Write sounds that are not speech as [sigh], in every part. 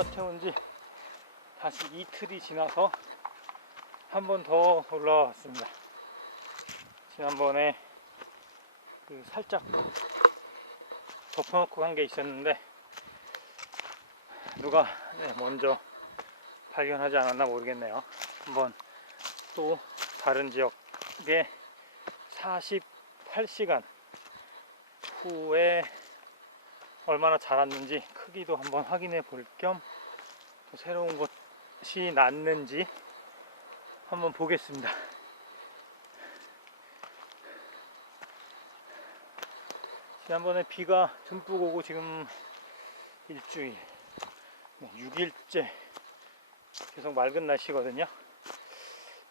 스마트 온지 다시 이틀이 지나서 한 번 더 올라왔습니다. 지난번에 그 살짝 덮어놓고 간게 있었는데 누가 네, 먼저 발견하지 않았나 모르겠네요. 한번 또 다른 지역에 48시간 후에 얼마나 자랐는지 크기도 한번 확인해 볼 겸 새로운 것이 났는지 한번 보겠습니다. 지난번에 비가 듬뿍 오고 지금 일주일, 6일째 계속 맑은 날씨거든요.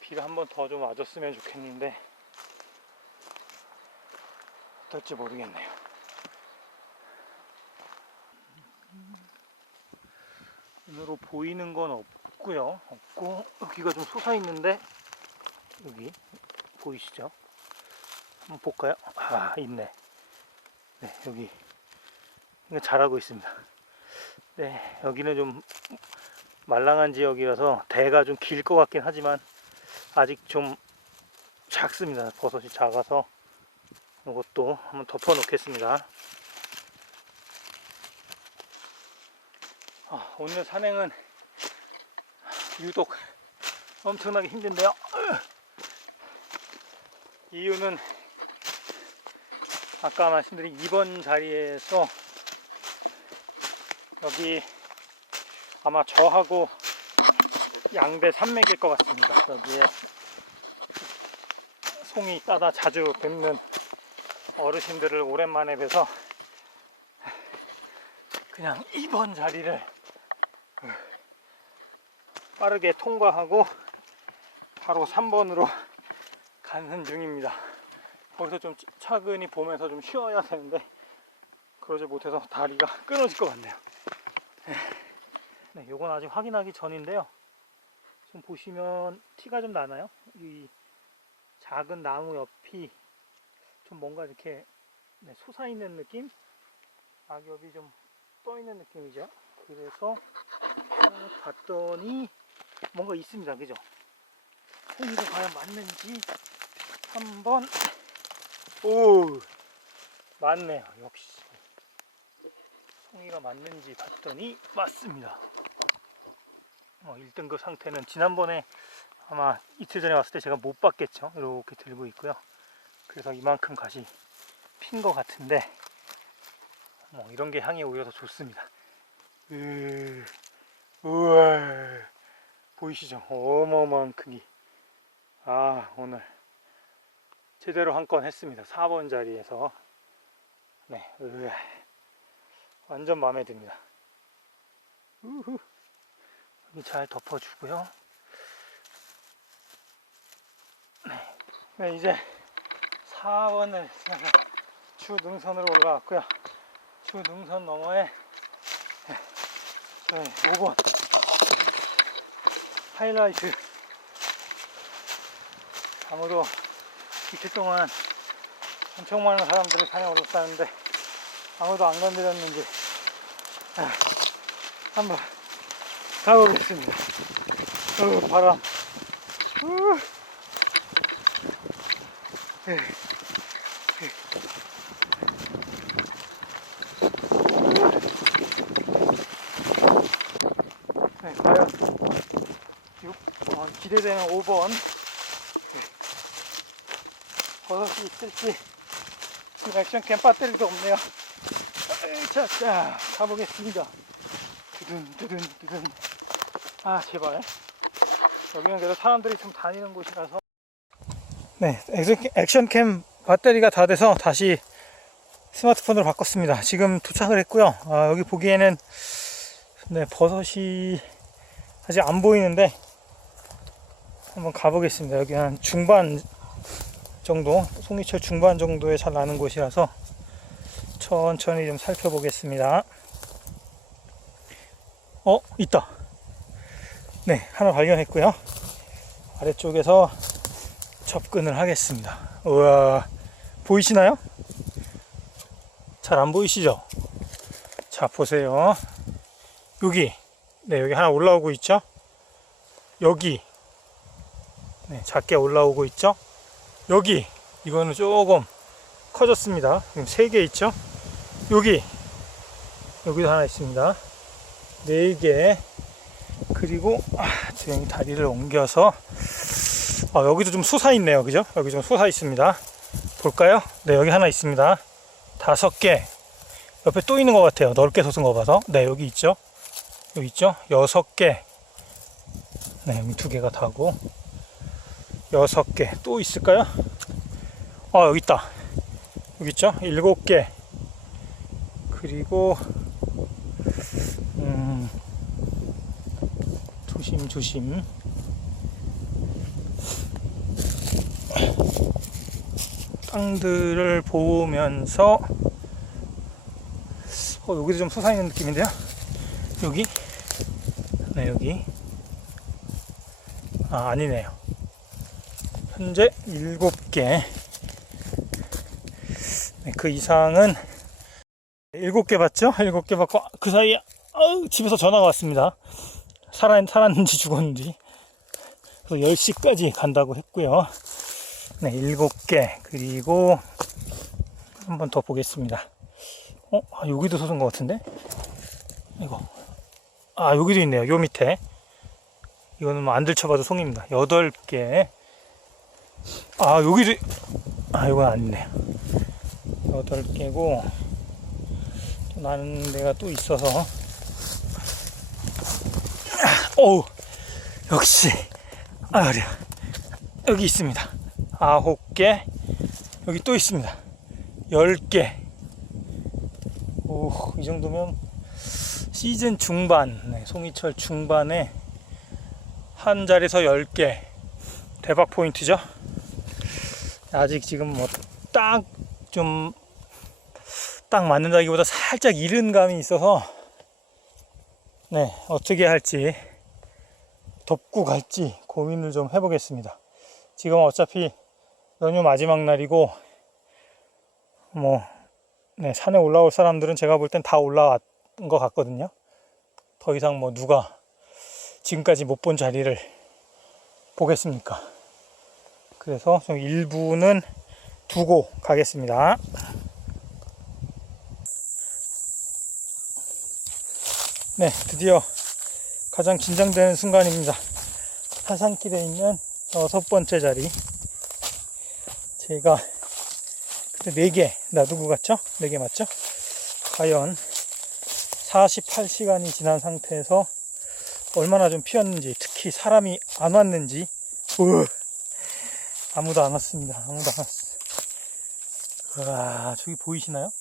비가 한 번 더 좀 와줬으면 좋겠는데 어떨지 모르겠네요. 눈으로 보이는 건 없고요. 없고 여기가 좀 솟아 있는데 여기 보이시죠? 한번 볼까요? 아 있네. 네 여기 잘하고 있습니다. 네 여기는 좀 말랑한 지역이라서 대가 좀 길 것 같긴 하지만 아직 좀 작습니다. 버섯이 작아서 이것도 한번 덮어 놓겠습니다. 아, 오늘 산행은 유독 엄청나게 힘든데요. 이유는 아까 말씀드린 2번 자리에서 여기 아마 저하고 양대 산맥일 것 같습니다. 여기에 송이 따다 자주 뵙는 어르신들을 오랜만에 뵈서 그냥 2번 자리를 빠르게 통과하고 바로 3번으로 가는 중입니다. 거기서 좀 차근히 보면서 좀 쉬어야 되는데 그러지 못해서 다리가 끊어질 것 같네요. 네, 요건 아직 확인하기 전인데요. 지금 보시면 티가 좀 나나요? 이 작은 나무 옆이 좀 뭔가 이렇게 네, 솟아있는 느낌? 낙엽이 좀 떠있는 느낌이죠. 그래서 어, 봤더니 뭔가 있습니다. 그죠? 송이가 과연 맞는지 한번 오 맞네요. 역시 송이가 맞는지 봤더니 맞습니다. 어, 1등급 상태는 지난번에 아마 이틀 전에 왔을 때 제가 못 봤겠죠. 이렇게 들고 있고요. 그래서 이만큼 가시 핀 것 같은데 뭐 이런 게 향이 오히려 더 좋습니다. 으, 우와 보이시죠? 어마어마한 크기. 아 오늘 제대로 한 건 했습니다. 4번 자리에서 네, 으아, 완전 마음에 듭니다. 우후. 잘 덮어주고요. 네, 네 이제 4번을 지나서 주 능선으로 올라왔고요. 주 능선 너머에 네, 5번 하이라이트 아무도 이틀 동안 엄청 많은 사람들이 올랐다는데 아무도 안 건드렸는지 아, 한번 가보겠습니다. 어, 바람. 우. 예. 네, 과연 6번 기대되는 5번. 네. 버섯이 있을지 지금 액션캠 배터리도 없네요. 자자 가보겠습니다. 두둔 두둔 두둔. 아 제발. 여기는 그래도 사람들이 좀 다니는 곳이라서. 네 액션- 액션캠 배터리가 다 돼서 다시 스마트폰으로 바꿨습니다. 지금 도착을 했고요. 아, 여기 보기에는 네 버섯이 아직 안 보이는데 한번 가보겠습니다 여기 한 중반 정도 송이철 중반 정도에 잘 나는 곳이라서 천천히 좀 살펴보겠습니다 어 있다 네 하나 발견했고요 아래쪽에서 접근을 하겠습니다 우와 보이시나요? 잘 안 보이시죠? 자 보세요 여기 네, 여기 하나 올라오고 있죠? 여기. 네, 작게 올라오고 있죠? 여기. 이거는 조금 커졌습니다. 지금 세 개 있죠? 여기. 여기도 하나 있습니다. 네 개. 그리고, 아, 지금 다리를 옮겨서, 아, 여기도 좀 솟아 있네요. 그죠? 여기 좀 솟아 있습니다. 볼까요? 네, 여기 하나 있습니다. 다섯 개. 옆에 또 있는 것 같아요. 넓게 솟은 거 봐서. 네, 여기 있죠? 여기 있죠? 여섯 개. 네, 여기 두 개가 다고. 여섯 개. 또 있을까요? 아, 여기 있다. 여기 있죠? 일곱 개. 그리고, 음, 조심, 조심. 땅들을 보면서, 어, 여기도 좀 솟아있는 느낌인데요? 여기? 네, 여기. 아, 아니네요. 현재 7개. 네, 그 이상은 7개 봤죠? 7개 받고 그 사이에 아우, 집에서 전화가 왔습니다. 살아, 살았는지 죽었는지. 그래서 10시까지 간다고 했고요. 네, 7개. 그리고 한 번 더 보겠습니다. 어? 아, 여기도 솟은 것 같은데? 이거. 아, 여기도 있네요. 요 밑에. 이거는 뭐 안 들쳐봐도 송입니다. 8개. 아, 여기도, 아, 이건 아니네요. 8개고, 또 나는 데가 또 있어서. 아, 어우, 역시, 아, 그래요. 여기 있습니다. 9개. 여기 또 있습니다. 10개. 오, 이 정도면 시즌 중반, 네, 송이철 중반에 한 자리에서 10개. 대박 포인트죠? 아직 지금 뭐 딱좀딱 맞는다기보다 살짝 이른 감이 있어서 네, 어떻게 할지 덮고 갈지 고민을 좀 해보겠습니다. 지금 어차피 연휴 마지막 날이고 뭐 네, 산에 올라올 사람들은 제가 볼 땐 다 올라왔 것 같거든요. 더 이상 뭐 누가 지금까지 못 본 자리를 보겠습니까? 그래서 좀 일부는 두고 가겠습니다. 네, 드디어 가장 긴장되는 순간입니다. 하산길에 있는 여섯 번째 자리. 제가 그때 네 개 놔두고 갔죠? 네 개 맞죠? 과연 48시간이 지난 상태에서 얼마나 좀 피었는지, 특히 사람이 안 왔는지, 으, 아무도 안 왔습니다. 아무도 안 왔어. 와, 저기 보이시나요?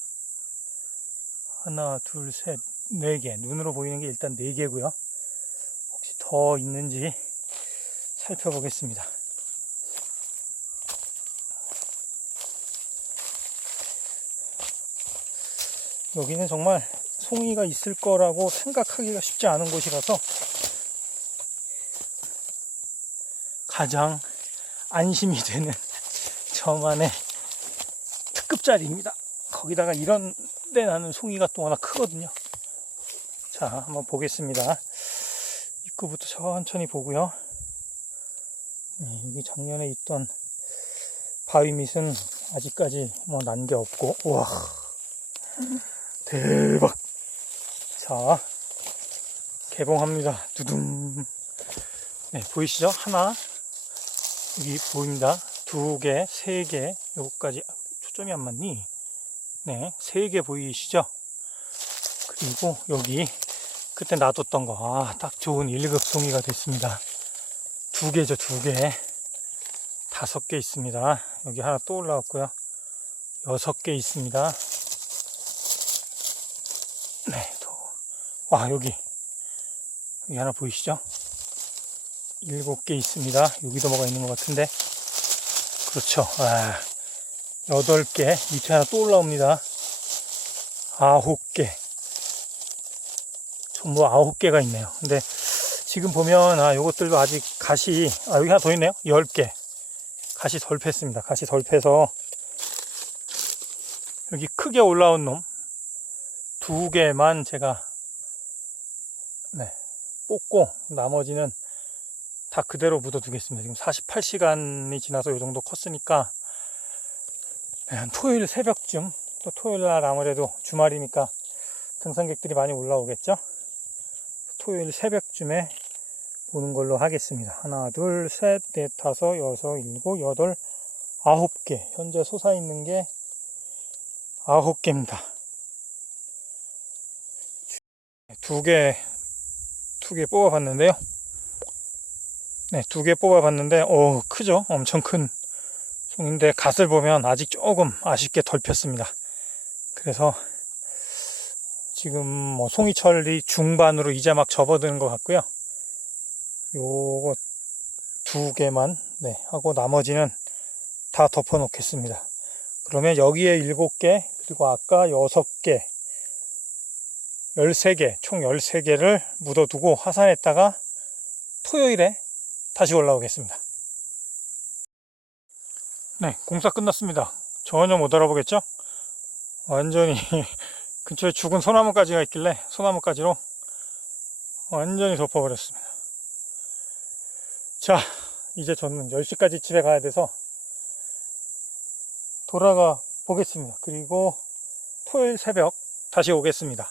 하나, 둘, 셋, 네 개. 눈으로 보이는 게 일단 네 개고요. 혹시 더 있는지 살펴보겠습니다. 여기는 정말 송이가 있을 거라고 생각하기가 쉽지 않은 곳이라서 가장 안심이 되는 저만의 특급 자리입니다. 거기다가 이런 데 나는 송이가 또 워낙 크거든요. 자, 한번 보겠습니다. 입구부터 천천히 보고요. 네, 여기 작년에 있던 바위 밑은 아직까지 뭐 난 게 없고, 우와. 대박. 자, 개봉합니다. 두둠. 네, 보이시죠? 하나. 여기 보입니다. 두 개, 세 개, 요거까지. 아, 초점이 안 맞니? 네, 세 개 보이시죠? 그리고 여기 그때 놔뒀던 거. 아, 딱 좋은 1급 송이가 됐습니다. 두 개죠, 두 개. 다섯 개 있습니다. 여기 하나 또 올라왔고요. 여섯 개 있습니다. 네, 또. 와, 여기. 여기 하나 보이시죠? 일곱 개 있습니다. 여기도 뭐가 있는 것 같은데. 그렇죠. 와, 여덟 개. 밑에 하나 또 올라옵니다. 아홉 개. 전부 아홉 개가 있네요. 근데 지금 보면, 아, 요것들도 아직 갓이, 아, 여기 하나 더 있네요. 열 개. 갓이 덜 팼습니다. 갓이 덜 패서. 여기 크게 올라온 놈. 두 개만 제가 네 뽑고 나머지는 다 그대로 묻어두겠습니다. 지금 48시간이 지나서 이 정도 컸으니까 네, 한 토요일 새벽쯤 또 토요일 날 아무래도 주말이니까 등산객들이 많이 올라오겠죠. 토요일 새벽쯤에 보는 걸로 하겠습니다. 하나, 둘, 셋, 넷, 다섯, 여섯, 일곱, 여덟, 아홉 개. 현재 솟아 있는 게 아홉 개입니다. 두 개, 두 개 뽑아봤는데요. 네, 두 개 뽑아봤는데, 오, 크죠? 엄청 큰 송인데, 갓을 보면 아직 조금 아쉽게 덜 폈습니다. 그래서, 지금 뭐 송이철이 중반으로 이제 막 접어드는 것 같고요. 요거 두 개만, 네, 하고 나머지는 다 덮어 놓겠습니다. 그러면 여기에 일곱 개, 그리고 아까 여섯 개, 13개, 총 13개를 묻어두고 화산했다가 토요일에 다시 올라오겠습니다. 네, 공사 끝났습니다. 전혀 못 알아보겠죠? 완전히 [laughs] 근처에 죽은 소나무가지가 있길래 소나무가지로 완전히 덮어버렸습니다. 자, 이제 저는 10시까지 집에 가야 돼서 돌아가 보겠습니다. 그리고 토요일 새벽 다시 오겠습니다.